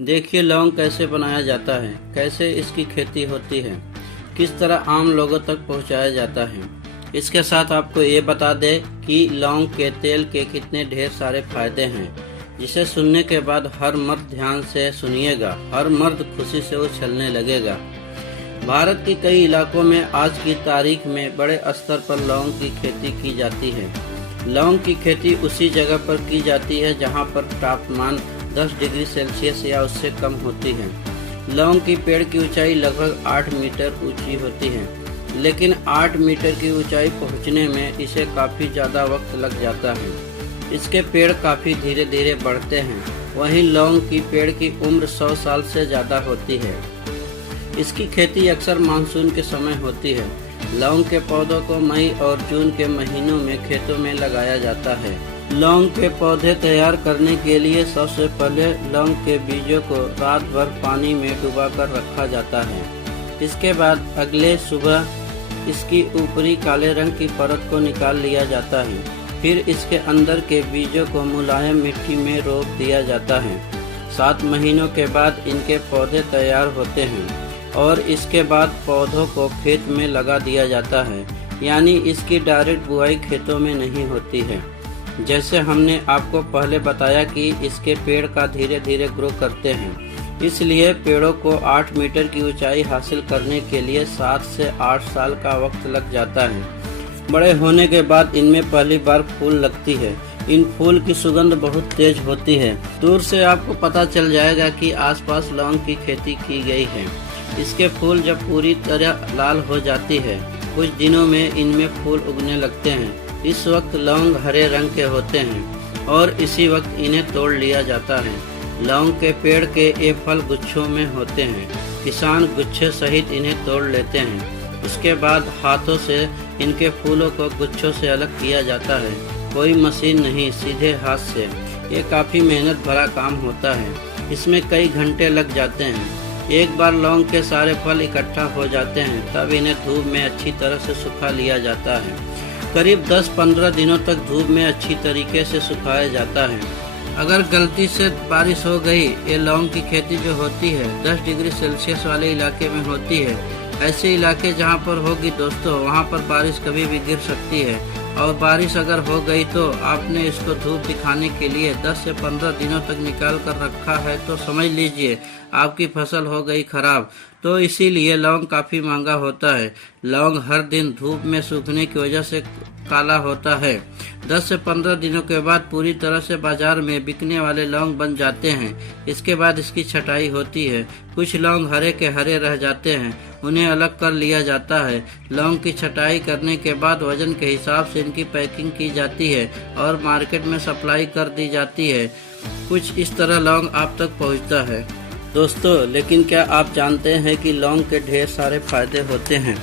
देखिए लौंग कैसे बनाया जाता है, कैसे इसकी खेती होती है, किस तरह आम लोगों तक पहुंचाया जाता है। इसके साथ आपको ये बता दें कि लौंग के तेल के कितने ढेर सारे फायदे हैं, जिसे सुनने के बाद हर मर्द ध्यान से सुनिएगा, हर मर्द खुशी से उछलने लगेगा। भारत के कई इलाकों में आज की तारीख में बड़े स्तर पर लौंग की खेती की जाती है। लौंग की खेती उसी जगह पर की जाती है जहां पर तापमान 10 डिग्री सेल्सियस या उससे कम होती है। लौंग की पेड़ की ऊंचाई लगभग 8 मीटर ऊंची होती है, लेकिन 8 मीटर की ऊंचाई पहुंचने में इसे काफ़ी ज़्यादा वक्त लग जाता है। इसके पेड़ काफ़ी धीरे धीरे बढ़ते हैं। वहीं लौंग की पेड़ की उम्र 100 साल से ज़्यादा होती है। इसकी खेती अक्सर मानसून के समय होती है। लौंग के पौधों को मई और जून के महीनों में खेतों में लगाया जाता है। लौंग के पौधे तैयार करने के लिए सबसे पहले लौंग के बीजों को रात भर पानी में डुबाकर रखा जाता है। इसके बाद अगले सुबह इसकी ऊपरी काले रंग की परत को निकाल लिया जाता है। फिर इसके अंदर के बीजों को मुलायम मिट्टी में रोप दिया जाता है। 7 महीनों के बाद इनके पौधे तैयार होते हैं और इसके बाद पौधों को खेत में लगा दिया जाता है, यानी इसकी डायरेक्ट बुआई खेतों में नहीं होती है। जैसे हमने आपको पहले बताया कि इसके पेड़ का धीरे धीरे ग्रो करते हैं, इसलिए पेड़ों को 8 मीटर की ऊंचाई हासिल करने के लिए 7 से 8 साल का वक्त लग जाता है। बड़े होने के बाद इनमें पहली बार फूल लगती है। इन फूल की सुगंध बहुत तेज होती है। दूर से आपको पता चल जाएगा कि आसपास लौंग की खेती की गई है। इसके फूल जब पूरी तरह लाल हो जाती है, कुछ दिनों में इनमें फूल उगने लगते हैं। इस वक्त लौंग हरे रंग के होते हैं और इसी वक्त इन्हें तोड़ लिया जाता है। लौंग के पेड़ के ये फल गुच्छों में होते हैं। किसान गुच्छे सहित इन्हें तोड़ लेते हैं। उसके बाद हाथों से इनके फूलों को गुच्छों से अलग किया जाता है। कोई मशीन नहीं, सीधे हाथ से। ये काफ़ी मेहनत भरा काम होता है। इसमें कई घंटे लग जाते हैं। एक बार लौंग के सारे फल इकट्ठा हो जाते हैं, तब इन्हें धूप में अच्छी तरह से सुखा लिया जाता है। करीब 10-15 दिनों तक धूप में अच्छी तरीके से सुखाया जाता है। अगर गलती से बारिश हो गई, ये लौंग की खेती जो होती है 10 डिग्री सेल्सियस वाले इलाके में होती है। ऐसे इलाके जहाँ पर होगी दोस्तों, वहाँ पर बारिश कभी भी गिर सकती है। और बारिश अगर हो गई तो आपने इसको धूप दिखाने के लिए 10 से 15 दिनों तक निकाल कर रखा है, तो समझ लीजिए आपकी फसल हो गई खराब। तो इसीलिए लौंग काफ़ी महंगा होता है। लौंग हर दिन धूप में सूखने की वजह से काला होता है। 10 से 15 दिनों के बाद पूरी तरह से बाजार में बिकने वाले लौंग बन जाते हैं। इसके बाद इसकी छटाई होती है। कुछ लौंग हरे के हरे रह जाते हैं, उन्हें अलग कर लिया जाता है। लौंग की छटाई करने के बाद वजन के हिसाब से इनकी पैकिंग की जाती है और मार्केट में सप्लाई कर दी जाती है। कुछ इस तरह लौंग आप तक पहुंचता है दोस्तों। लेकिन क्या आप जानते हैं कि लौंग के ढेर सारे फायदे होते हैं।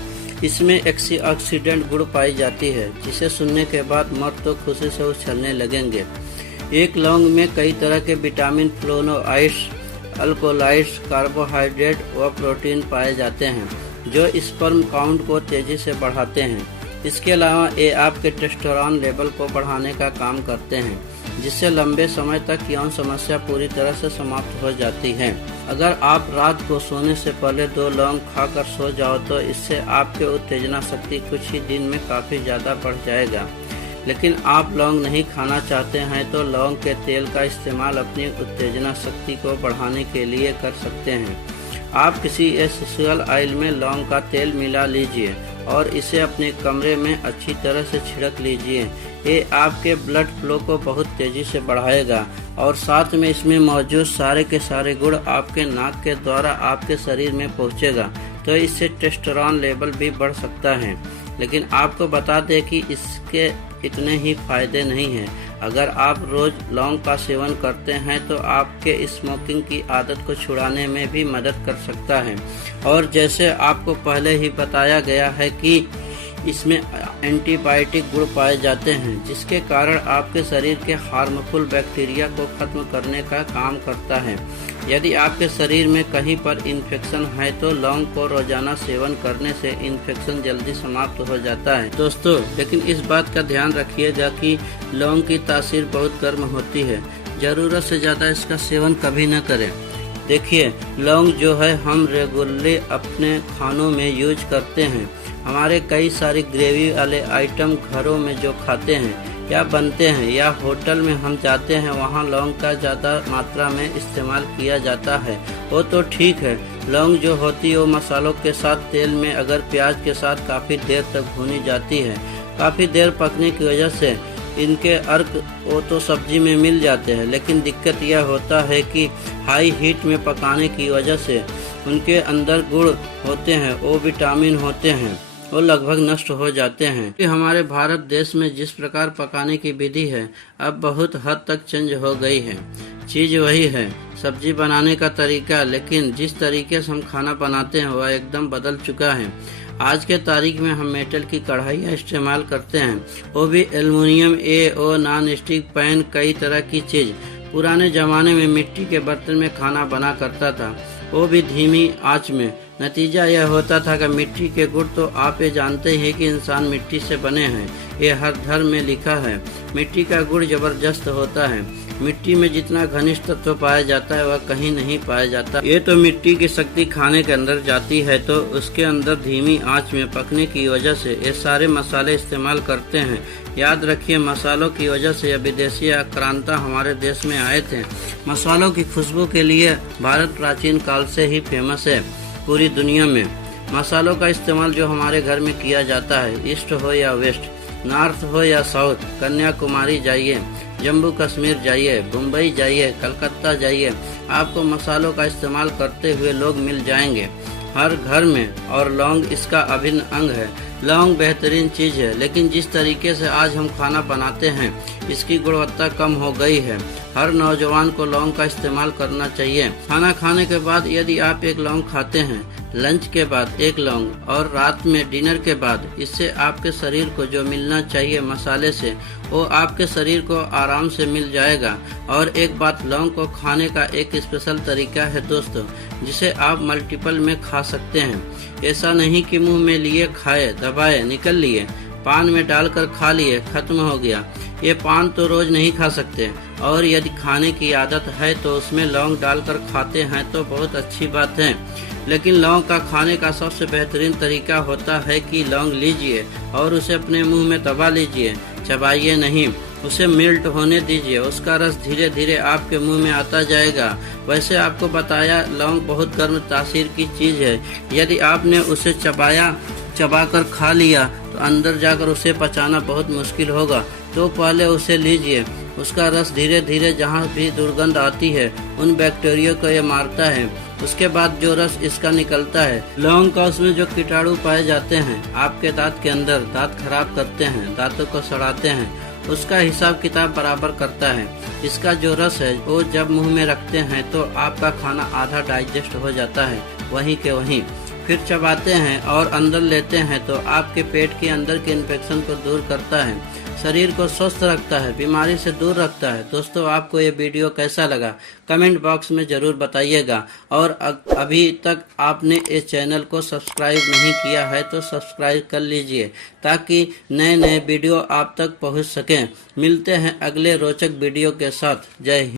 इसमें एंटीऑक्सीडेंट गुण पाई जाती है, जिसे सुनने के बाद मर्द तो खुशी से उछलने लगेंगे। एक लौंग में कई तरह के विटामिन, फ्लोनोइड्स, अल्कोलाइड्स, कार्बोहाइड्रेट व प्रोटीन पाए जाते हैं, जो स्पर्म काउंट को तेजी से बढ़ाते हैं। इसके अलावा ये आपके टेस्टोस्टेरोन लेवल को बढ़ाने का काम करते हैं, जिससे लंबे समय तक यौन समस्या पूरी तरह से समाप्त हो जाती है। अगर आप रात को सोने से पहले 2 लौंग खाकर सो जाओ तो इससे आपके उत्तेजना शक्ति कुछ ही दिन में काफ़ी ज़्यादा बढ़ जाएगा। लेकिन आप लौंग नहीं खाना चाहते हैं तो लौंग के तेल का इस्तेमाल अपनी उत्तेजना शक्ति को बढ़ाने के लिए कर सकते हैं। आप किसी एसेंशियल ऑयल में लौंग का तेल मिला लीजिए और इसे अपने कमरे में अच्छी तरह से छिड़क लीजिए। ये आपके ब्लड फ्लो को बहुत तेज़ी से बढ़ाएगा और साथ में इसमें मौजूद सारे के सारे गुण आपके नाक के द्वारा आपके शरीर में पहुंचेगा, तो इससे टेस्टोस्टेरोन लेवल भी बढ़ सकता है। लेकिन आपको बता दें कि इसके इतने ही फायदे नहीं हैं। अगर आप रोज लौंग का सेवन करते हैं तो आपके स्मोकिंग की आदत को छुड़ाने में भी मदद कर सकता है। और जैसे आपको पहले ही बताया गया है कि इसमें एंटीबायोटिक गुण पाए जाते हैं, जिसके कारण आपके शरीर के हार्मफुल बैक्टीरिया को खत्म करने का काम करता है। यदि आपके शरीर में कहीं पर इन्फेक्शन है तो लौंग को रोजाना सेवन करने से इन्फेक्शन जल्दी समाप्त हो जाता है दोस्तों। लेकिन इस बात का ध्यान रखिएगा कि लौंग की तासीर बहुत गर्म होती है। ज़रूरत से ज़्यादा इसका सेवन कभी न करें। देखिए, लौंग जो है हम रेगुलरली अपने खानों में यूज करते हैं। हमारे कई सारे ग्रेवी वाले आइटम घरों में जो खाते हैं या बनते हैं या होटल में हम जाते हैं, वहाँ लौंग का ज़्यादा मात्रा में इस्तेमाल किया जाता है। वो तो ठीक है, लौंग जो होती है वो मसालों के साथ तेल में अगर प्याज के साथ काफ़ी देर तक भुनी जाती है, काफ़ी देर पकने की वजह से इनके अर्क वो तो सब्जी में मिल जाते हैं, लेकिन दिक्कत यह होता है कि हाई हीट में पकाने की वजह से उनके अंदर गुण होते हैं, वो विटामिन होते हैं, वो लगभग नष्ट हो जाते हैं। कि हमारे भारत देश में जिस प्रकार पकाने की विधि है अब बहुत हद तक चेंज हो गई है। चीज़ वही है, सब्जी बनाने का तरीका, लेकिन जिस तरीके से हम खाना बनाते हैं वह एकदम बदल चुका है। आज के तारीख में हम मेटल की कढ़ाइयाँ इस्तेमाल करते हैं, वो भी एल्युमिनियम और नॉन स्टिक पैन, कई तरह की चीज़। पुराने ज़माने में मिट्टी के बर्तन में खाना बना करता था, वो भी धीमी आंच में। नतीजा यह होता था कि मिट्टी के गुण तो आप ये जानते हैं कि इंसान मिट्टी से बने हैं, ये हर धर्म में लिखा है। मिट्टी का गुण जबरदस्त होता है। मिट्टी में जितना घनिष्ठ तत्व पाया जाता है वह कहीं नहीं पाया जाता। ये तो मिट्टी की शक्ति खाने के अंदर जाती है तो उसके अंदर धीमी आंच में पकने की वजह से ये सारे मसाले इस्तेमाल करते हैं। याद रखिए, मसालों की वजह से यह विदेशी आक्रांता हमारे देश में आए थे। मसालों की खुशबू के लिए भारत प्राचीन काल से ही फेमस है। पूरी दुनिया में मसालों का इस्तेमाल जो हमारे घर में किया जाता है, ईस्ट हो या वेस्ट, नॉर्थ हो या साउथ, कन्याकुमारी जाइए, जम्मू कश्मीर जाइए, मुंबई जाइए, कलकत्ता जाइए, आपको मसालों का इस्तेमाल करते हुए लोग मिल जाएंगे हर घर में। और लौंग इसका अभिन्न अंग है। लौंग बेहतरीन चीज़ है, लेकिन जिस तरीके से आज हम खाना बनाते हैं इसकी गुणवत्ता कम हो गई है। हर नौजवान को लौंग का इस्तेमाल करना चाहिए। खाना खाने के बाद यदि आप एक लौंग खाते हैं, लंच के बाद एक लौंग और रात में डिनर के बाद, इससे आपके शरीर को जो मिलना चाहिए मसाले से वो आपके शरीर को आराम से मिल जाएगा। और एक बात, लौंग को खाने का एक स्पेशल तरीका है दोस्तों, जिसे आप मल्टीपल में खा सकते हैं। ऐसा नहीं कि मुंह में लिए खाए, दबाए, निकल लिए, पान में डालकर खा लिए, खत्म हो गया। ये पान तो रोज नहीं खा सकते, और यदि खाने की आदत है तो उसमें लौंग डालकर खाते हैं तो बहुत अच्छी बात है। लेकिन लौंग का खाने का सबसे बेहतरीन तरीका होता है कि लौंग लीजिए और उसे अपने मुंह में दबा लीजिए, चबाइए नहीं, उसे मेल्ट होने दीजिए। उसका रस धीरे धीरे आपके मुंह में आता जाएगा। वैसे आपको बताया, लौंग बहुत गर्म तासीर की चीज़ है। यदि आपने उसे चबाकर खा लिया तो अंदर जाकर उसे पचाना बहुत मुश्किल होगा। तो पहले उसे लीजिए, उसका रस धीरे धीरे जहाँ भी दुर्गंध आती है उन बैक्टीरिया को ये मारता है। उसके बाद जो रस इसका निकलता है, लौंग का, उसमें जो कीटाणु पाए जाते हैं आपके दांत के अंदर, दांत खराब करते हैं, दांतों को सड़ाते हैं, उसका हिसाब किताब बराबर करता है। इसका जो रस है वो जब मुंह में रखते हैं तो आपका खाना आधा डाइजेस्ट हो जाता है वहीं के वहीं। फिर चबाते हैं और अंदर लेते हैं तो आपके पेट के अंदर के इन्फेक्शन को दूर करता है, शरीर को स्वस्थ रखता है, बीमारी से दूर रखता है। दोस्तों, आपको ये वीडियो कैसा लगा कमेंट बॉक्स में ज़रूर बताइएगा। और अभी तक आपने इस चैनल को सब्सक्राइब नहीं किया है तो सब्सक्राइब कर लीजिए ताकि नए नए वीडियो आप तक पहुंच सकें। मिलते हैं अगले रोचक वीडियो के साथ। जय हिंद।